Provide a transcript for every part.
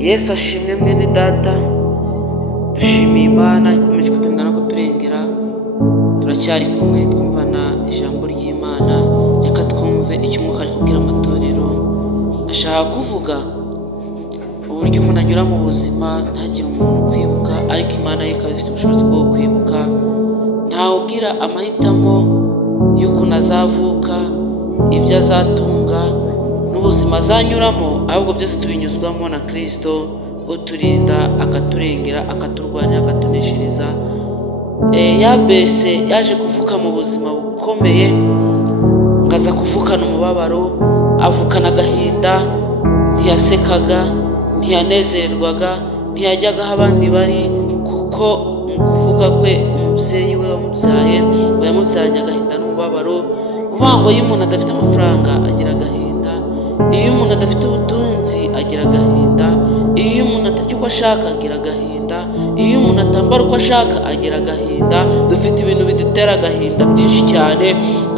Yesu ashimwe mwene data, dushimiye Imana ikomeje kuturinda no kuturengera. Turacyari kumwe twumvana ijambo ry'Imana. Reka twumve icyo Umwuka ari kubwira amatorero. Ashaka kuvuga uburyo umuntu anyura mu buzima ntagire umuntu kwibuka, ariko Imana ye ikaba ifite ubushobozi bwo kwibuka. Ntawe ugira amahitamo y'ukuntu azavuka, ibyo azatunga n'ubuzima azanyuramo, ahubwo byose tubinyuzwamo na Kristo uturinda, akaturengera, akaturwanira, akatuneshereza. Yabese yaje kuvuka mu buzima bukomeye, ngaza kuvukana umubabaro, avukana agahinda, ntiyasekaga, ntiyanezererwaga, ntiyajyaga aho abandi bari, kuko mu kuvuga kwe umubyeyi we wamubyaye yamubyaranye agahinda n'umubabaro. Uvuga ngo iyo umuntu adafite amafaranga agira agahinda, iyo umuntu adafite ubutunzi agira agahinda, iyo umuntu atarya uko ashaka agira agahinda, iyo umuntu atambara uko ashaka agira agahinda. Dufite ibintu bidutera agahinda byinshi cyane,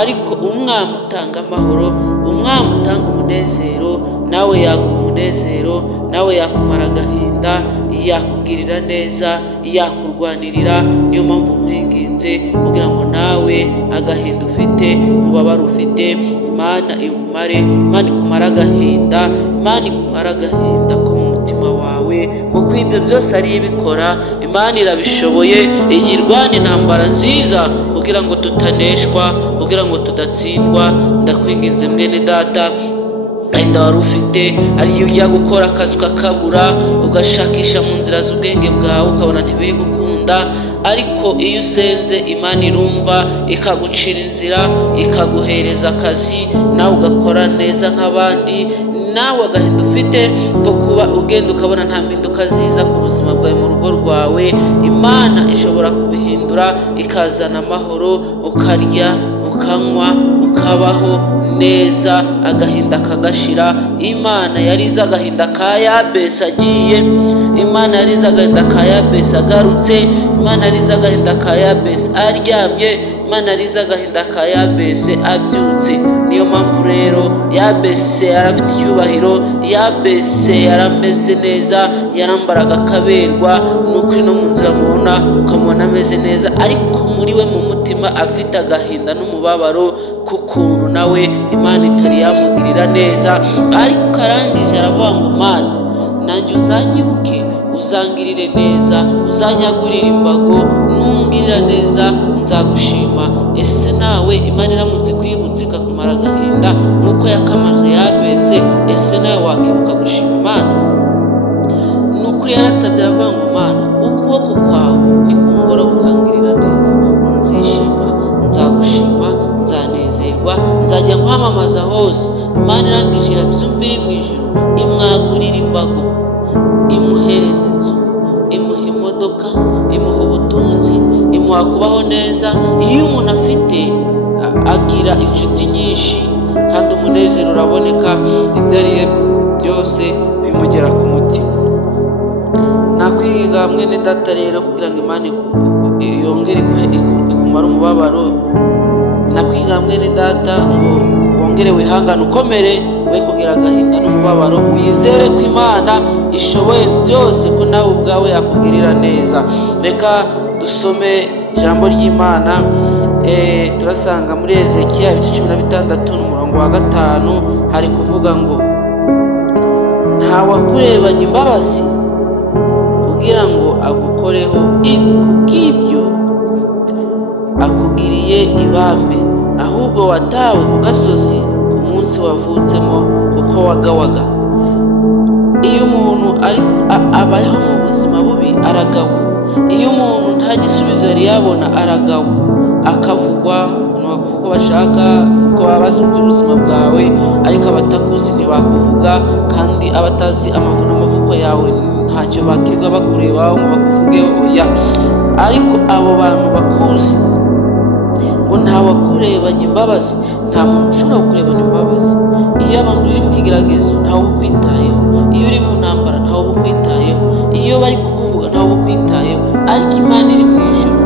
ariko umwami utanga amahoro, umwami utanga umunezero, nawe yaguha umunezero, nawe yakumara agahinda, yakugirira neza, yakurwanirira. Niyo mpamvu nkwinginze kugira ngo nawe agahinda ufite, umubabaro ufite, Imana iwumare, Imana ikumara agahinda, Imana ikumara agahinda ko mu mutima wawe, kuko ibyo byose ari ibikora. Imana irabishoboye, igirwana intambara nziza kugira ngo tutaneshwa, kugira ngo tudatsindwa. Ndakwinginze mwene data, gahinda wari ufite, ariyo ujya gukora akazi ukakabura, ugashakisha mu nzira z'ubwenge bwawe ukabona ntibiri gukunda, ariko iyo usenze Imana irumva, ikagucira inzira, ikaguhereza akazi, nawe ugakora neza nk'abandi. Nawe agahinda ufite ko kuba ugenda ukabona nta mpinduka ziza ku buzima bwawe mu rugo rwawe, Imana ishobora kubihindura, ikazana amahoro, ukarya, ukanywa, ukabaho neza, agahinda kagashira. Imana yarize agahinda ka Yabesi agiye, Imana yarize agahinda ka Yabesi agarutse, Imana yarize agahinda ka Yabesi aryamye, Imana yarize agahinda ka Yabesi abyutse. Niyo mpamvu rero Yabesi yarafite icyubahiro, Yabesi yarameze neza, yarambaraga akaberwa. Nuko no mu nzira mubona ukamubona ameze neza, ariko muri we mu mutima afite agahinda n'umubabaro k'ukuntu nawe Imana itari yamugirira neza. Ariko arangije aravuga ngo Mana, nanjye uzanyibuke, uzangirire neza, uzanyagurire imbago, nungirira neza nzagushima. Ese nawe Imana iramutse kwibutse ikakumara agahinda nk'uko yakamaze Yabesi, ese nawe wakibuka gushima Imana? Nukuri yarasabye aravuga ngo Mana, ukuboko kwawe nikungora kukangirira neza, nzishima, nzagushima, nzanezerwa, nzajya nkwamamaza hose. Imana irangije irabyumvira mu ijuru, imwagurira imbago, imuhereza inzu, imuha imodoka, imuha ubutunzi, imuha kubaho neza. Iyo umuntu afite agira inshuti nyinshi, kandi umunezero uraboneka, ibyo ari byose bimugera ku mutima. Nakwiga mwene data rero kugira ngo Imana yongere ikumara umubabaro. Nakwiga mwene data ngo wongere wihangane, ukomere, we kugira agahinda n'umubabaro, wizere ko Imana ishoboye byose, ko nawe ubwawe yakugirira neza. Reka dusome ijambo ry'Imana. Turasanga muri Ezekiya ibice 16 n'umurongo wa 5, hari kuvuga ngo ntawakurebanye imbabazi kugira ngo agukoreho ibyo akugiriye ibambe, ahubwo watawe ku gasozi ku munsi wavutsemo, kuko wagawaga. Iyo umuntu abayeho mu buzima bubi aragawa, iyo umuntu nta gisubizo yari yabona aragawa, akavugwa n'abakuvuga bashaka ko babaza ubuzima bwawe, ariko abatakuzi ntibakuvuga, kandi abatazi amavu n'amavuko yawe ntacyo bakirirwa bakurebaho ngo bakuvugeho, oya. Ariko abo bantu bakuzi ngo ntawakurebanye imbabazi, nta muntu ushobora kukurebana imbabazi. Iyo abantu uri mu kigeragezo ntawe ukwitayeho, iyo uri mu ntambara ntawe ukwitayeho, iyo bari kukuvuga ntawe ukwitayeho, ariko Imana iri mu ijuru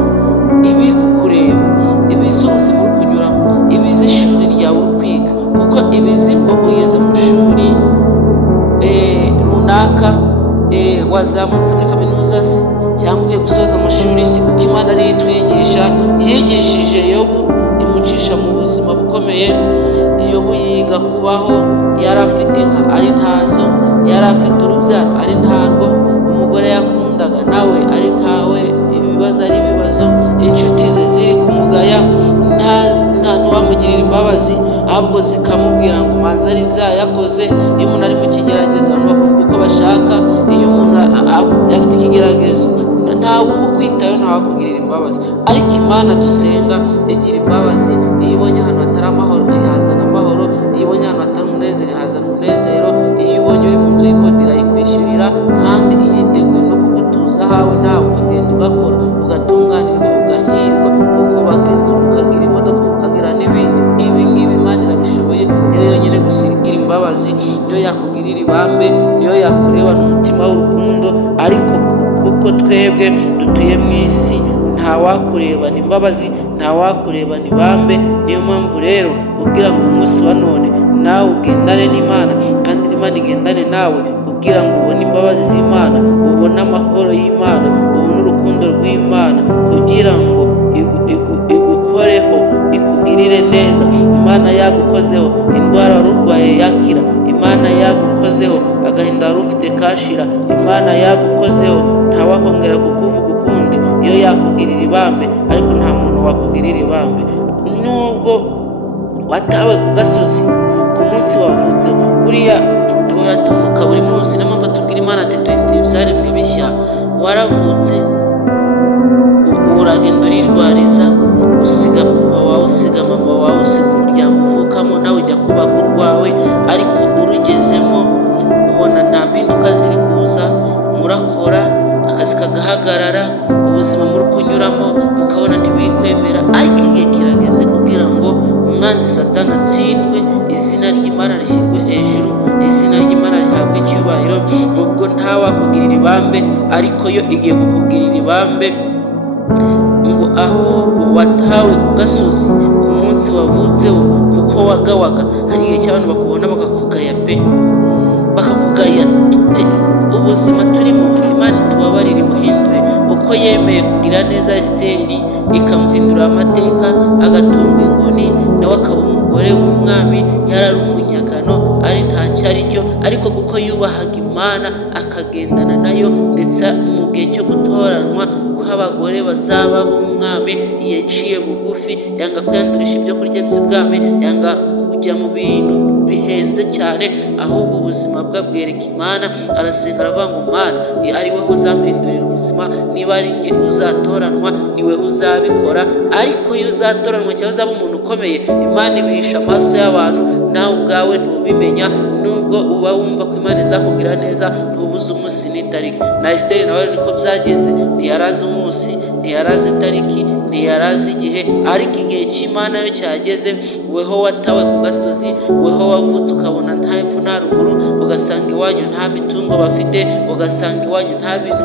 ibi kukureba, ibizi ubuzima uri kunyuramo, ibizi ishuri ryawe uri kwiga, kuko ibizi ngo ugeze mu shuri runaka wazamutse muri kaminuza se cyangwa ugiye gusoza amashuri se, kuko Imana ariyo itwigisha. Yigishije Yobu imucisha mu buzima bukomeye. Yobu yiga kubaho, yari afite inka ari ntazo, yari afite urubyaro ari ntarwo, umugore yakundaga nawe ari ntawe, ibibazo ari ibibazo, inshuti ze ziri kumugaya, nta n'uwamugirira imbabazi, ahubwo zikamubwira ngo manza ari ibyaha yakoze. Iyo umuntu ari mu kigeragezo abantu bakuvuga uko bashaka, iyo umuntu afite ikigeragezo ntawe ukwitayo, ntawakugirira imbabazi. Ariko Imana dusenga igira imbabazi. Iyo ibonye ahantu hatari amahoro ihazana amahoro, iyo ibonye ahantu hatari umunezero ihazana umunezero, iyo ibonye uri mu nzu y'ikodera ikwishyurira, kandi yiteguye no kugutuza ahawe nawe ukagenda ugakora, ugatunganirwa, ugahirwa, ukubaka inzu, ukagira imodoka, ukagira n'ibindi. Ibi ngibi Imana irabishoboye. Niyo yonyine gusa igira imbabazi, niyo yakugirira ibambe, niyo yakureba n'umutima w'urukundo. Ariko kuko twebwe dutuye mu isi, ntawakurebana imbabazi, ntawakurebana ibambe. Niyo mpamvu rero ubwira ngo umunsi wa none nawe ugendane n'Imana, kandi n'Imana igendane nawe, kugira ngo ubone imbabazi z'Imana, ubone amahoro y'Imana, ubone urukundo rw'Imana, kugira ngo igukoreho, ikugirire neza. Imana yagukozeho indwara wari urwaye yakira, Imana yagukozeho agahinda wari ufite kashira, Imana yagukozeho ntawakongera kukuvuga ukundi. Iyo yakugirira ibambe, ariko nta muntu wakugirira ibambe. Nubwo watawe ku gasozi ku munsi wavutse, buriya duhora tuvuka buri munsi, niyo mpamvu tubwira Imana ati duhindure ibyaremwe bishya. Waravutse uragenda urirwariza, usiga papa wawe, usiga mama wawe, usiga umuryango uvukamo, nawe ujya kubaka urwawe. Ariko urugezemo ubona nta mpinduka ziri kuza, murakora akazi kagahagarara, ubuzima muri kunyuramo mukabona ntibiri kwemera. Ariko igihe kirageze kugira ngo umwanzi Satani atsindwe, izina ry'Imana rishyirwe hejuru, izina ry'Imana rihabwe icyubahiro. Nubwo ntawakugirira ibambe, ariko yo igiye kukugirira ibambe. Ngo ahubwo watawe ku gasozi ku munsi wavutseho, kuko wagawaga. Hari igihe cy'abantu bakubona bakakugaya pe, bakakugaya. Ubuzima turimo Imana itubabarire, imuhindure. Uko yemeye kugira neza Esiteri, ikamuhindura amateka, agatunga inkoni, nawe akaba umugore w'umwami. Yarari umunyagano, ari ntacyo ari cyo, ariko kuko yubahaga Imana akagendana nayo, ndetse mu gihe cyo gutoranwa kw'abagore bazaba b'umwami yaciye bugufi, yanga kwiyandurisha ibyo kurya by'ibwami, yanga kujya mu bintu bihenze cyane, ahubwo ubuzima bwe bwereka Imana. Arasenga aravuga ngo Mana, ari wowe uzampindurira ubuzima, niba ari njye uzatoranwa ni wowe uzabikora. Ariko iyo uzatoranwa cyangwa uzaba umuntu ukomeye, Imana ibihisha amaso y'abantu, nawe ubwawe ntubimenya. Nubwo uba wumva ko Imana izakugira neza, ntubuze umunsi n'itariki. Na Esiteri nawe niko byagenze, ntiyarazi umunsi, ntiyarazi itariki, ntiyarazi igihe. Ariko igihe cy'Imana yo cyageze, weho watawe ku gasozi, weho wavutse ukabona nta epfo nta ruguru, ugasanga iwanyu nta mitungo bafite, ugasanga iwanyu nta bintu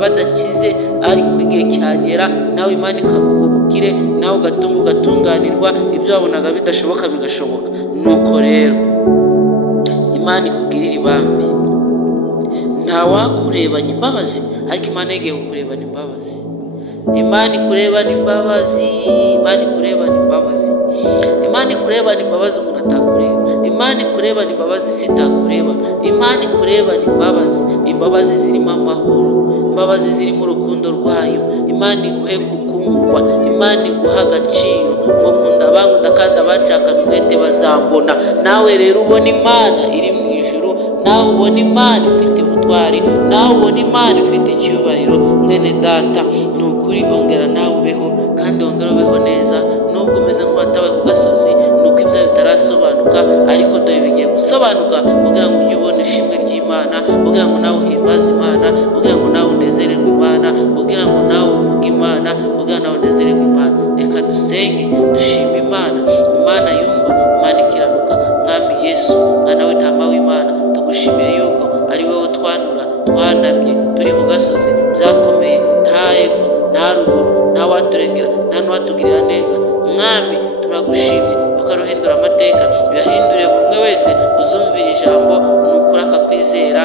badakize. Ariko igihe cyagera nawe Imana ikaguha ubukire, nawe ugatunga ugatunganirwa, ibyo wabonaga bidashoboka bigashoboka. Nuko rero Imana ikugirira ibambe. Ntawakurebana imbabazi, ariko Imana igiye kukurebana imbabazi. Imana ikurebana imbabazi, Imana ikurebana imbabazi, Imana ikurebana imbabazi umuntu atakureba, Imana ikurebana imbabazi sitakurebana, Imana ikurebana imbabazi. Imbabazi zirimo amahoro, imbabazi zirimo urukundo rwayo. Imana iguhe gukundwa, Imana iguha agaciro. Ngo nkunda abankunda kandi abanshakana umwete bazambona. Nawe rero ubona Imana iri mu ijuru, nawe ubona Imana ifite ubutwari, nawe ubona Imana ifite icyubahiro. Mwene data, ni ukuri ongera nawe ubeho, kandi ongera ubeho neza. Nubwo umeze nk'uwatawe ku gasozi, nuko ibyo bitarasobanuka, ariko dore bigiye gusobanuka, kugira ngo ujye ubona ishimwe ry'Imana, kugira ngo nawe uhimbaze Imana, kugira ngo nawe unezererwe Imana, kugira ngo nawe uvuge Imana, kugira ngo nawe unezererwe Imana. Reka dusenge dushime Imana. Imana yumva, Imana ikiranuka. Mwami Yesu, mwana w'intama w'Imana, tugushimiye yuko ari wowe twanura, twanamye, turi ku gasozi, byakomeye, nta epfo nta ruguru, nta waturengera, nta n'uwatugirira neza. Mwami turagushimye, ukaruhindura amateka, biyahindure buri umwe wese uzumvira ijambo, ni ukuri akakwizera.